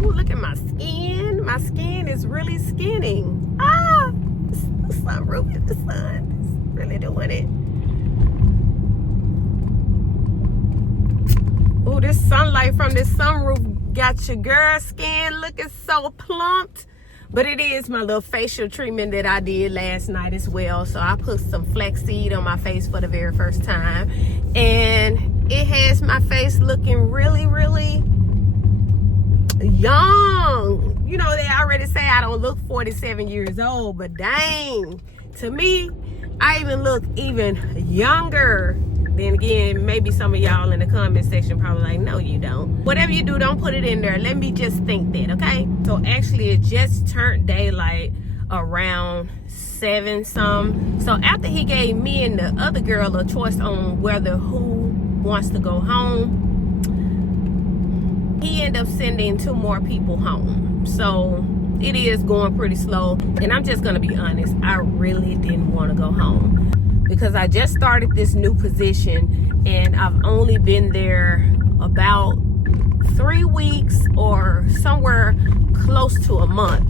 Ooh, look at my skin. My skin is really skinning. Ah, the sunroof is the sun. It's really doing it. Ooh, this sunlight from this sunroof got your girl skin looking so plumped. But it is my little facial treatment that I did last night as well. So I put some flaxseed on my face for the very first time. And it has my face looking really, really young. You know, they already say I don't look 47 years old. But dang, to me, I even look even younger. Then again, maybe some of y'all in the comment section probably like, no, you don't. Whatever you do, don't put it in there. Let me just think that, okay? So actually, it just turned daylight around 7 some. So after he gave me and the other girl a choice on whether who wants to go home, he ended up sending 2 more people home. So it is going pretty slow. And I'm just gonna be honest, I really didn't want to go home, because I just started this new position and I've only been there about 3 weeks or somewhere close to a month.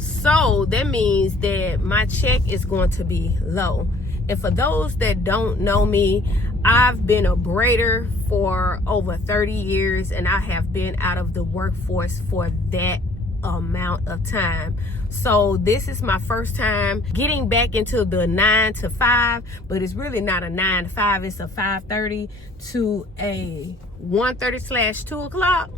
So that means that my check is going to be low. And for those that don't know me, I've been a braider for over 30 years and I have been out of the workforce for that amount of time. So this is my first time getting back into the 9 to 5, but it's really not a 9 to 5. It's a 5:30 to a 1:30/2 o'clock.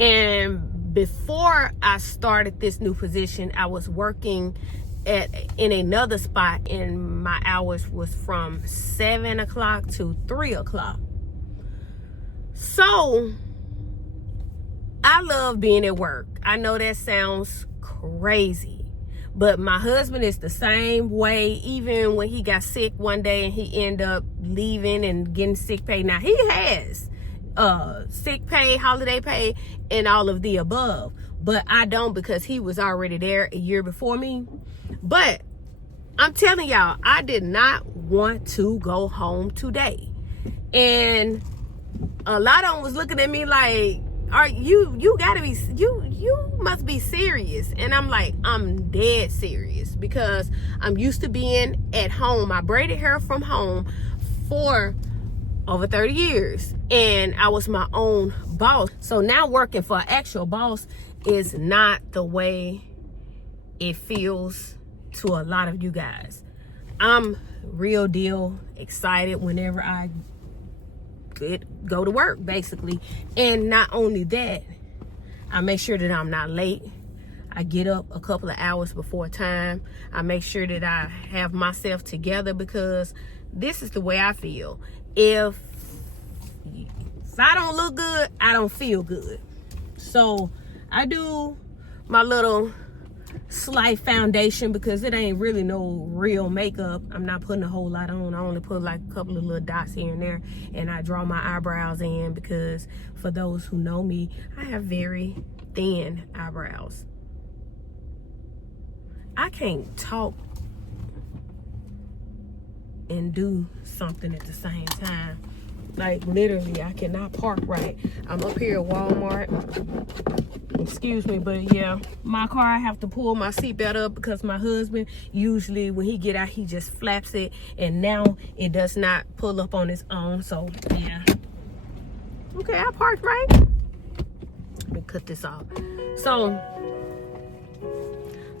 And before I started this new position, I was working in another spot, and my hours was from 7 o'clock to 3 o'clock. So I love being at work. I know that sounds crazy, but my husband is the same way. Even when he got sick one day and he ended up leaving and getting sick pay. Now he has sick pay, holiday pay, and all of the above, but I don't, because he was already there a year before me. But I'm telling y'all, I did not want to go home today. And a lot of them was looking at me like, are you gotta be, you must be serious. And I'm like, I'm dead serious, because I'm used to being at home. I braided hair from home for over 30 years and I was my own boss. So now working for an actual boss is not the way it feels to a lot of you guys. I'm real deal excited whenever I go to work, basically. And not only that, I make sure that I'm not late. I get up a couple of hours before time. I make sure that I have myself together, because this is the way I feel. If I don't look good, I don't feel good. So I do my little slight foundation, because it ain't really no real makeup. I'm not putting a whole lot on. I only put like a couple of little dots here and there, and I draw my eyebrows in, because for those who know me, I have very thin eyebrows. I can't talk and do something at the same time. Like literally, I cannot park right. I'm up here at Walmart. Excuse me, but yeah, my car, I have to pull my seatbelt up, because my husband usually when he get out, he just flaps it, and now it does not pull up on its own. So yeah, okay, I parked right. Let me cut this off. So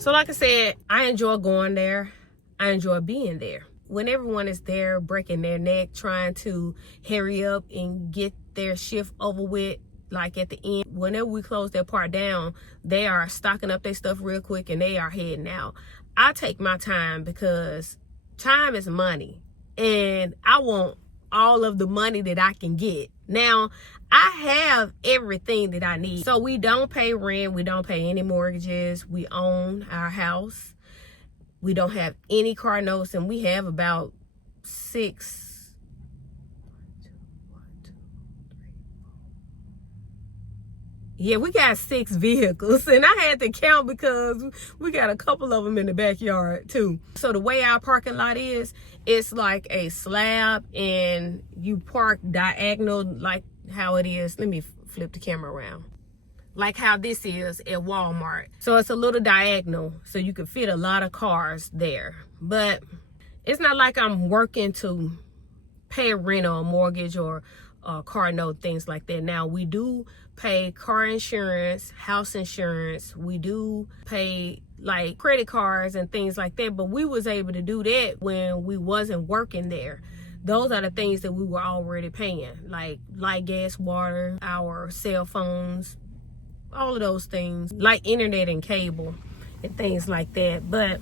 like I said, I enjoy going there. I enjoy being there. When everyone is there breaking their neck, trying to hurry up and get their shift over with, like at the end, whenever we close that part down, they are stocking up their stuff real quick and they are heading out. I take my time, because time is money, and I want all of the money that I can get. Now, I have everything that I need. So we don't pay rent. We don't pay any mortgages. We own our house. We don't have any car notes, and we have about 6. Yeah, we got 6 vehicles, and I had to count because we got a couple of them in the backyard too. So the way our parking lot is, it's like a slab, and you park diagonal like how it is. Let me flip the camera around. like how this is at Walmart. So it's a little diagonal, so you can fit a lot of cars there. But it's not like I'm working to pay a rent or a mortgage or a car note, things like that. Now, we do pay car insurance, house insurance. We do pay like credit cards and things like that. But we was able to do that when we wasn't working there. Those are the things that we were already paying, like light, gas, water, our cell phones, all of those things, like internet and cable and things like that. But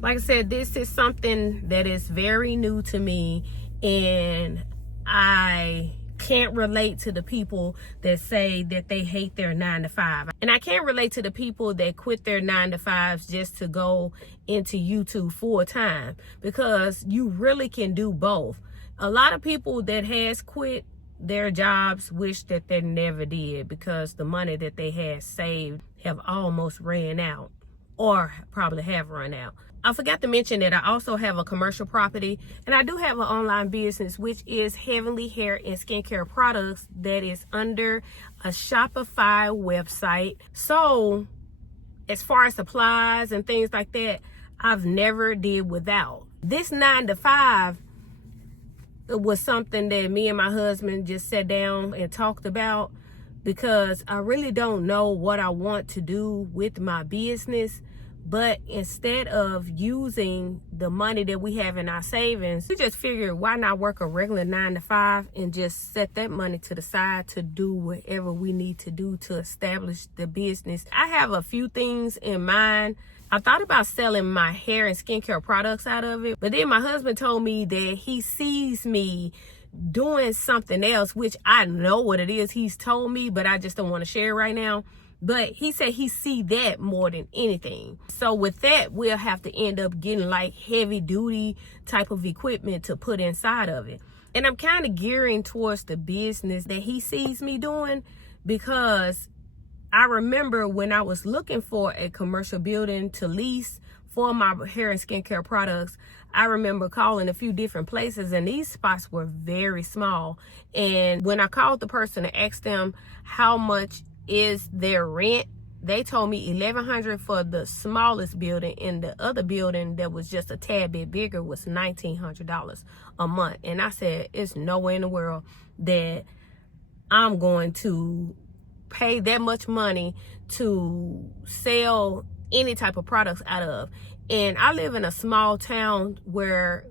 like I said, this is something that is very new to me, and I can't relate to the people that say that they hate their 9-to-5. And I can't relate to the people that quit their 9-to-5s just to go into YouTube full time, because you really can do both. A lot of people that has quit their jobs wish that they never did, because the money that they had saved have almost ran out, or probably have run out. I forgot to mention that I also have a commercial property, and I do have an online business, which is Heavenly Hair and Skincare Products, that is under a Shopify website. So as far as supplies and things like that, I've never did without. This 9-to-5 was something that me and my husband just sat down and talked about, because I really don't know what I want to do with my business. But instead of using the money that we have in our savings, we just figured, why not work a regular 9-to-5 and just set that money to the side to do whatever we need to do to establish the business. I have a few things in mind. I thought about selling my hair and skincare products out of it, but then my husband told me that he sees me doing something else, which I know what it is. He's told me, but I just don't want to share right now. But he said he see that more than anything. So with that, we'll have to end up getting like heavy duty type of equipment to put inside of it. And I'm kind of gearing towards the business that he sees me doing, because I remember when I was looking for a commercial building to lease for my hair and skincare products, I remember calling a few different places, and these spots were very small. And when I called the person to ask them how much is their rent, they told me $1,100 for the smallest building, and the other building that was just a tad bit bigger was $1,900 a month. And I said, it's nowhere in the world that I'm going to pay that much money to sell any type of products out of. And I live in a small town where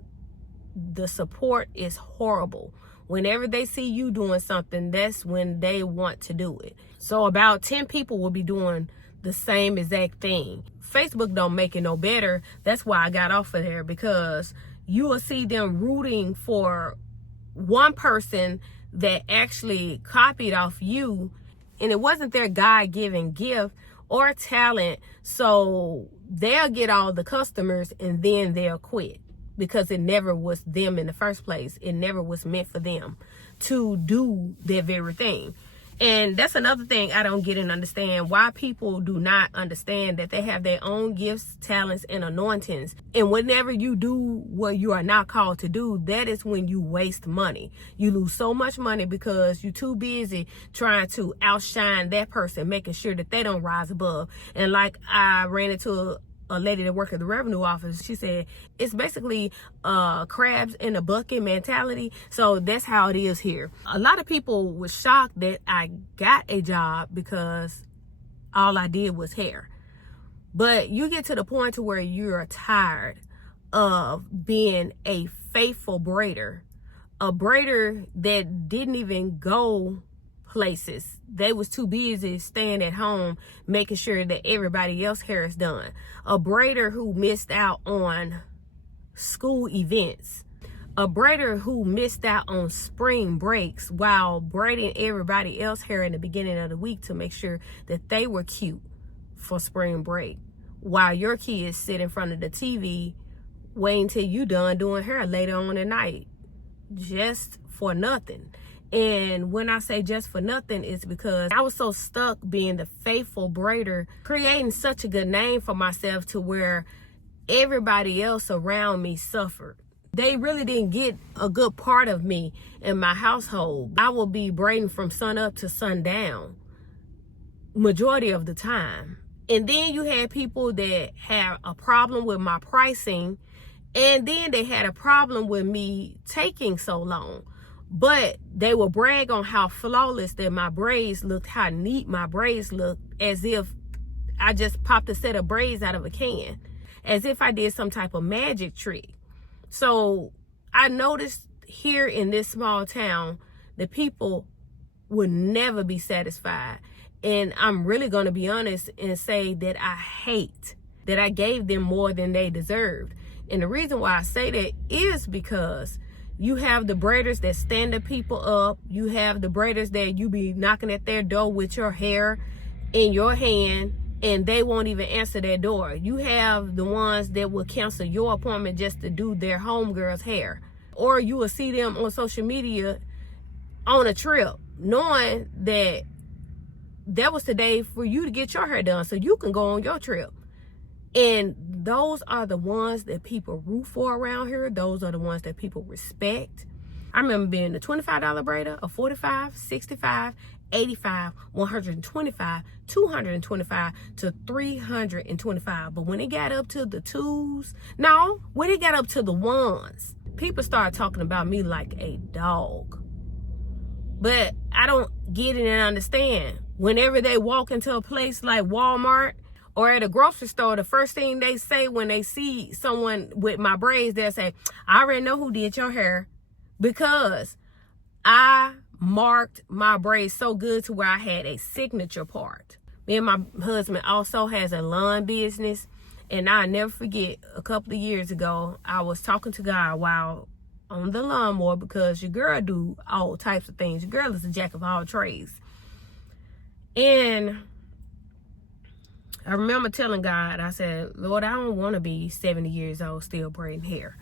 the support is horrible. Whenever they see you doing something, that's when they want to do it. So about 10 people will be doing the same exact thing. Facebook don't make it no better. That's why I got off of there, because you will see them rooting for one person that actually copied off you, and it wasn't their God-given gift or talent. So they'll get all the customers and then they'll quit, because it never was them in the first place. It never was meant for them to do that very thing. And that's another thing I don't get and understand, why people do not understand that they have their own gifts, talents, and anointings. And whenever you do what you are not called to do, that is when you waste money. You lose so much money because you're too busy trying to outshine that person, making sure that they don't rise above. And like I ran into a lady that worked at the revenue office, she said it's basically crabs in a bucket mentality. So that's how it is here. A lot of people were shocked that I got a job because all I did was hair. But you get to the point to where you're tired of being a faithful braider, a braider that didn't even go places. They was too busy staying at home making sure that everybody else's hair is done. A braider who missed out on school events. A braider who missed out on spring breaks while braiding everybody else's hair in the beginning of the week to make sure that they were cute for spring break, while your kids sit in front of the TV waiting till you done doing hair later on at night, just for nothing. And when I say just for nothing, it's because I was so stuck being the faithful braider, creating such a good name for myself to where everybody else around me suffered. They really didn't get a good part of me in my household. I will be braiding from sun up to sundown. majority of the time. And then you had people that had a problem with my pricing, and then they had a problem with me taking so long. But they will brag on how flawless that my braids looked, how neat my braids looked, as if I just popped a set of braids out of a can, as if I did some type of magic trick. So I noticed here in this small town that people would never be satisfied. And I'm really going to be honest and say that I hate that I gave them more than they deserved. And the reason why I say that is because you have the braiders that stand the people up. You have the braiders that you be knocking at their door with your hair in your hand, and they won't even answer their door. You have the ones that will cancel your appointment just to do their homegirl's hair. Or you will see them on social media on a trip, knowing that that was the day for you to get your hair done so you can go on your trip. And those are the ones that people root for around here. Those are the ones that people respect. I remember being a $25 braider, a $45, $65, $85, $125, $225 to $325. But when it got up to the twos, no, when it got up to the ones, people started talking about me like a dog. But I don't get it and understand. Whenever they walk into a place like Walmart or at a grocery store, the first thing they say when they see someone with my braids, they'll say, I already know who did your hair, because I marked my braids so good to where I had a signature part. Me and my husband also has a lawn business, and I'll never forget, a couple of years ago, I was talking to God while on the lawnmower, because your girl do all types of things. Your girl is a jack of all trades. And I remember telling God, I said, Lord, I don't want to be 70 years old still braiding hair.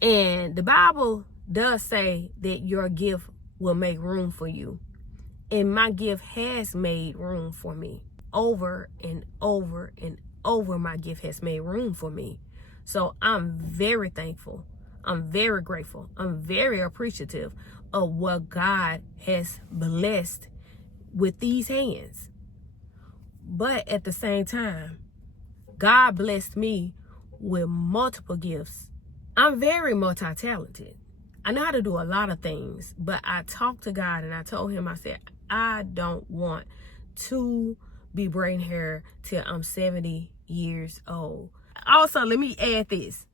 And the Bible does say that your gift will make room for you. And my gift has made room for me. Over and over and over, my gift has made room for me. So I'm very thankful. I'm very grateful. I'm very appreciative of what God has blessed with these hands. But at the same time, God blessed me with multiple gifts. I'm very multi-talented. I know how to do a lot of things, but I talked to God and I told him, I said, I don't want to be braiding hair till I'm 70 years old. Also, let me add this.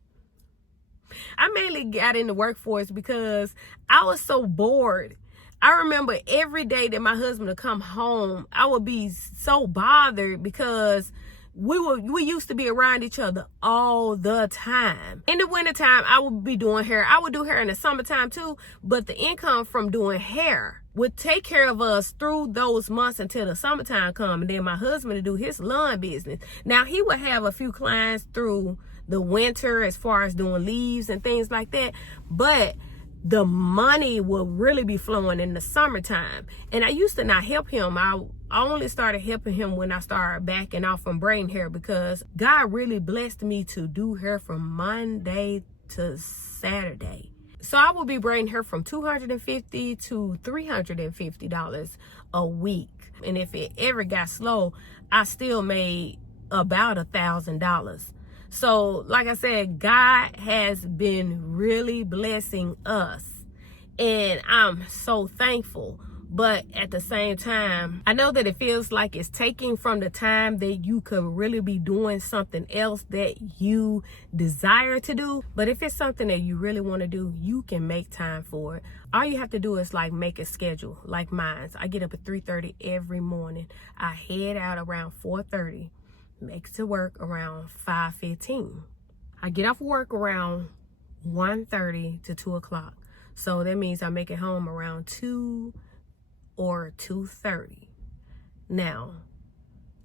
I mainly got in the workforce because I was so bored. I remember every day that my husband would come home, I would be so bothered because we used to be around each other all the time. In the wintertime, I would be doing hair. I would do hair in the summertime too, but the income from doing hair would take care of us through those months until the summertime come. And then my husband would do his lawn business. Now, he would have a few clients through the winter as far as doing leaves and things like that, but the money will really be flowing in the summertime. And I used to not help him. I only started helping him when I started backing off from braiding hair, because God really blessed me to do hair from Monday to Saturday. So I will be braiding hair from $250 to $350 a week. And if it ever got slow, I still made about $1,000. So like I said, God has been really blessing us, and I'm so thankful. But at the same time, I know that it feels like it's taking from the time that you could really be doing something else that you desire to do. But if it's something that you really want to do, you can make time for it. All you have to do is like make a schedule, like mine. I get up at 3:30 every morning. I head out around 4:30. Make it to work around 5:15. I get off work around 1:30 to 2 o'clock. So that means I make it home around 2 or 2:30. Now,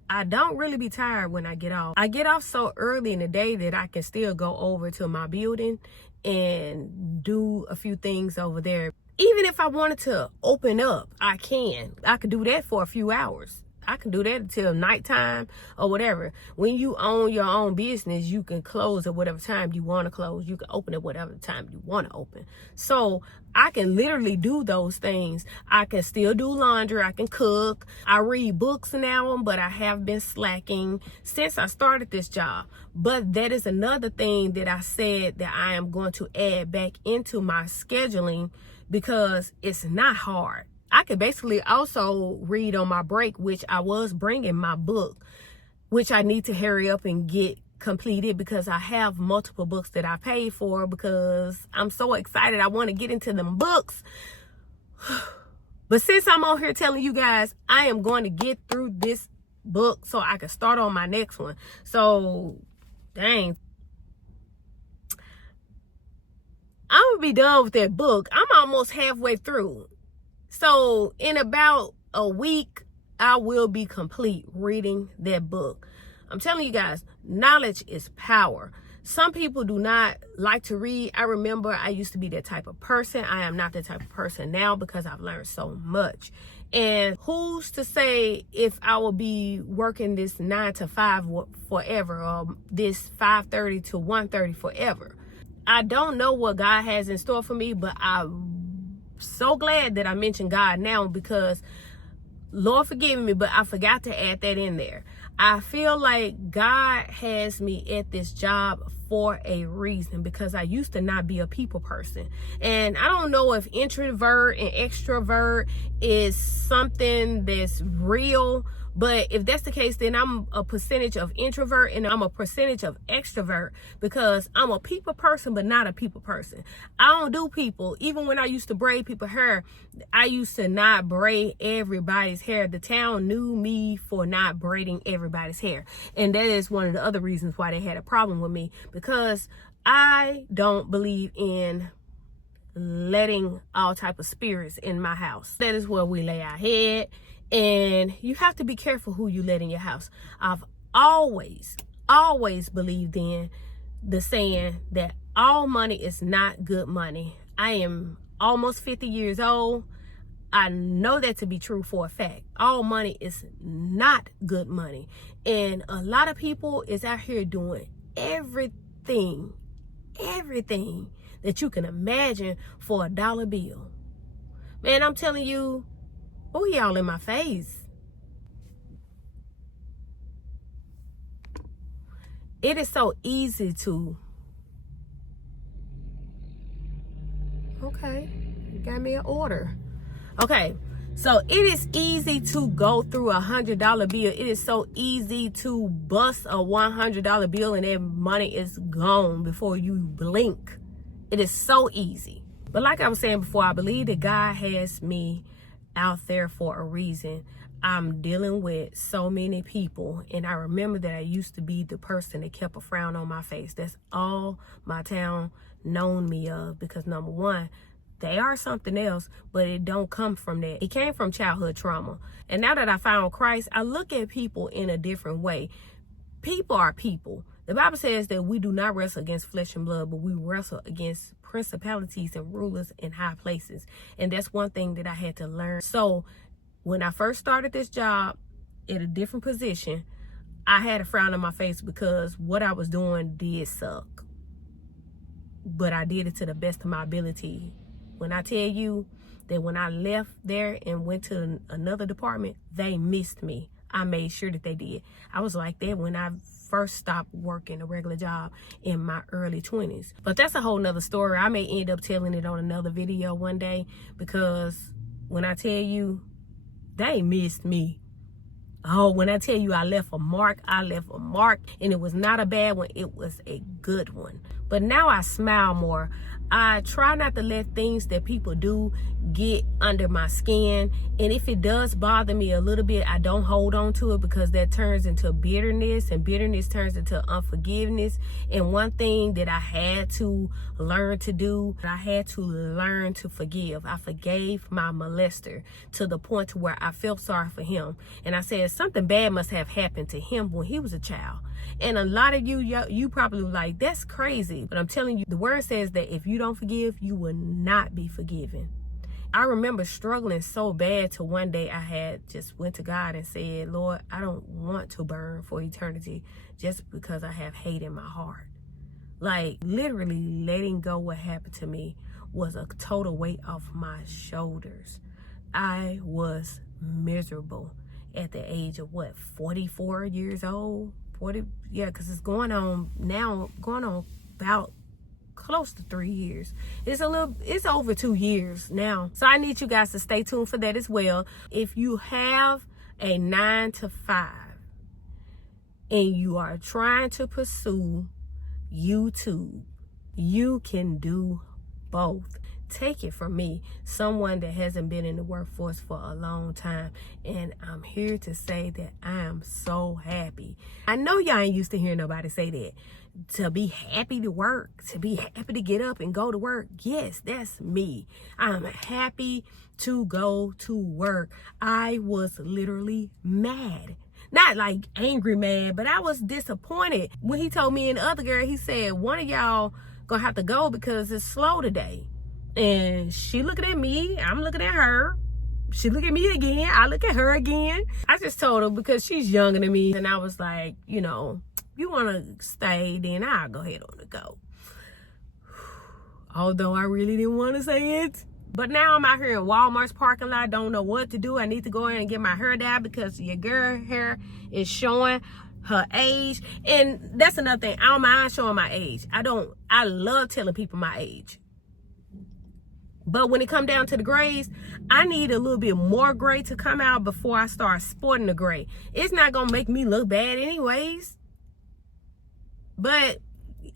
I don't really be tired when I get off. I get off so early in the day that I can still go over to my building and do a few things over there. Even if I wanted to open up, I can. I could do that for a few hours. I can do that until nighttime or whatever. When you own your own business, you can close at whatever time you want to close. You can open at whatever time you want to open. So I can literally do those things. I can still do laundry. I can cook. I read books now, but I have been slacking since I started this job. But that is another thing that I said that I am going to add back into my scheduling, because it's not hard. I could basically also read on my break, which I was bringing my book, which I need to hurry up and get completed, because I have multiple books that I paid for, because I'm so excited. I want to get into them books. But since I'm on here telling you guys, I am going to get through this book so I can start on my next one. So, dang. I'm going to be done with that book. I'm almost halfway through. So in about a week, I will be complete reading that book. I'm telling you guys, knowledge is power. Some people do not like to read. I remember I used to be that type of person. I am not that type of person now, because I've learned so much. And who's to say if I will be working this 9 to 5 forever, or this 5:30 to 1:30 forever? I don't know what God has in store for me, but I'm so glad that I mentioned God now, because Lord forgive me, but I forgot to add that in there. I feel like God has me at this job for a reason, because I used to not be a people person. And I don't know if introvert and extrovert is something that's real, but if that's the case, then I'm a percentage of introvert and I'm a percentage of extrovert, because I'm a people person, but not a people person. I don't do people. Even when I used to braid people's hair, I used to not braid everybody's hair. The town knew me for not braiding everybody's hair. And that is one of the other reasons why they had a problem with me, because I don't believe in letting all type of spirits in my house. That is where we lay our head. And you have to be careful who you let in your house. I've always believed in the saying that all money is not good money. I am almost 50 years old. I know that to be true for a fact. All money is not good money. And a lot of people is out here doing everything that you can imagine for a dollar bill. Man, I'm telling you, oh, y'all in my face. It is so easy to... Okay, you got me an order. Okay, so it is easy to go through $100 bill. It is so easy to bust a $100 bill and that money is gone before you blink. It is so easy. But like I was saying before, I believe that God has me out there for a reason. I'm dealing with so many people, and I remember that I used to be the person that kept a frown on my face. That's all my town known me of, because number one, they are something else, but it don't come from that. It came from childhood trauma. And now that I found Christ, I look at people in a different way. People are people. The Bible says that we do not wrestle against flesh and blood, but we wrestle against principalities and rulers in high places. And that's one thing that I had to learn. So when I first started this job at a different position, I had a frown on my face because what I was doing did suck. But I did it to the best of my ability. When I tell you that when I left there and went to another department, they missed me. I made sure that they did. I was like that when I first stopped working a regular job in my early 20s. But that's a whole nother story. I may end up telling it on another video one day, because when I tell you, they missed me. Oh, when I tell you I left a mark, I left a mark. And it was not a bad one. It was a good one. But now I smile more. I try not to let things that people do get under my skin. And if it does bother me a little bit, I don't hold on to it, because that turns into bitterness, and bitterness turns into unforgiveness. And one thing that I had to learn to do, I had to learn to forgive. I forgave my molester to the point to where I felt sorry for him. And I said something bad must have happened to him when he was a child. And a lot of you probably like, that's crazy. But I'm telling you, the word says that if you don't forgive, you will not be forgiven. I remember struggling so bad to one day I had just went to God and said, Lord, I don't want to burn for eternity just because I have hate in my heart. Like, literally letting go what happened to me was a total weight off my shoulders. I was miserable at the age of 44 years old? 40, yeah, because it's going on about close to 3 years. It's over 2 years now. So I need you guys to stay tuned for that as well. If you have a 9-to-5 and you are trying to pursue YouTube, you can do both. Take it from me, someone that hasn't been in the workforce for a long time, and I'm here to say that I am so happy. I know y'all ain't used to hearing nobody say that. To be happy to work, to be happy to get up and go to work. Yes, that's me. I'm happy to go to work. I was literally mad. Not like angry mad, but I was disappointed. When he told me and the other girl, he said, one of y'all gonna have to go because it's slow today. And she looking at me, I'm looking at her. She look at me again, I look at her again. I just told her because she's younger than me. And I was like, you know, you wanna stay, then I'll go ahead on the go. Although I really didn't want to say it. But now I'm out here in Walmart's parking lot, don't know what to do. I need to go in and get my hair dyed because your girl hair is showing her age. And that's another thing, I don't mind showing my age. I love telling people my age. But when it come down to the grays, I need a little bit more gray to come out before I start sporting the gray. It's not going to make me look bad anyways. But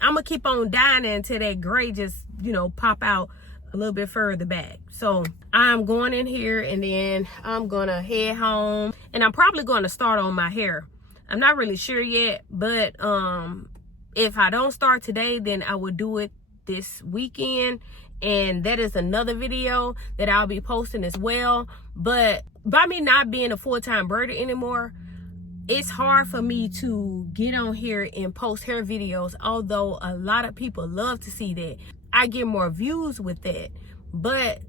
I'm going to keep on dyeing it until that gray just, you know, pop out a little bit further back. So I'm going in here and then I'm going to head home. And I'm probably going to start on my hair. I'm not really sure yet. But if I don't start today, then I will do it this weekend. And that is another video that I'll be posting as well. But by me not being a full-time braider anymore, it's hard for me to get on here and post hair videos, although a lot of people love to see that. I get more views with that. But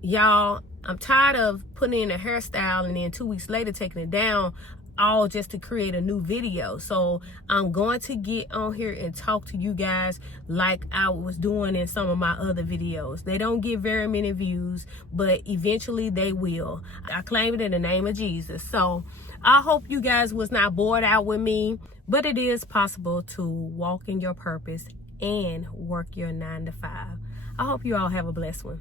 y'all, I'm tired of putting in a hairstyle and then 2 weeks later taking it down, all just to create a new video. So I'm going to get on here and talk to you guys like I was doing in some of my other videos. They don't get very many views, but eventually they will. I claim it in the name of Jesus. So I hope you guys was not bored out with me, but it is possible to walk in your purpose and work your 9-to-5. I hope you all have a blessed one.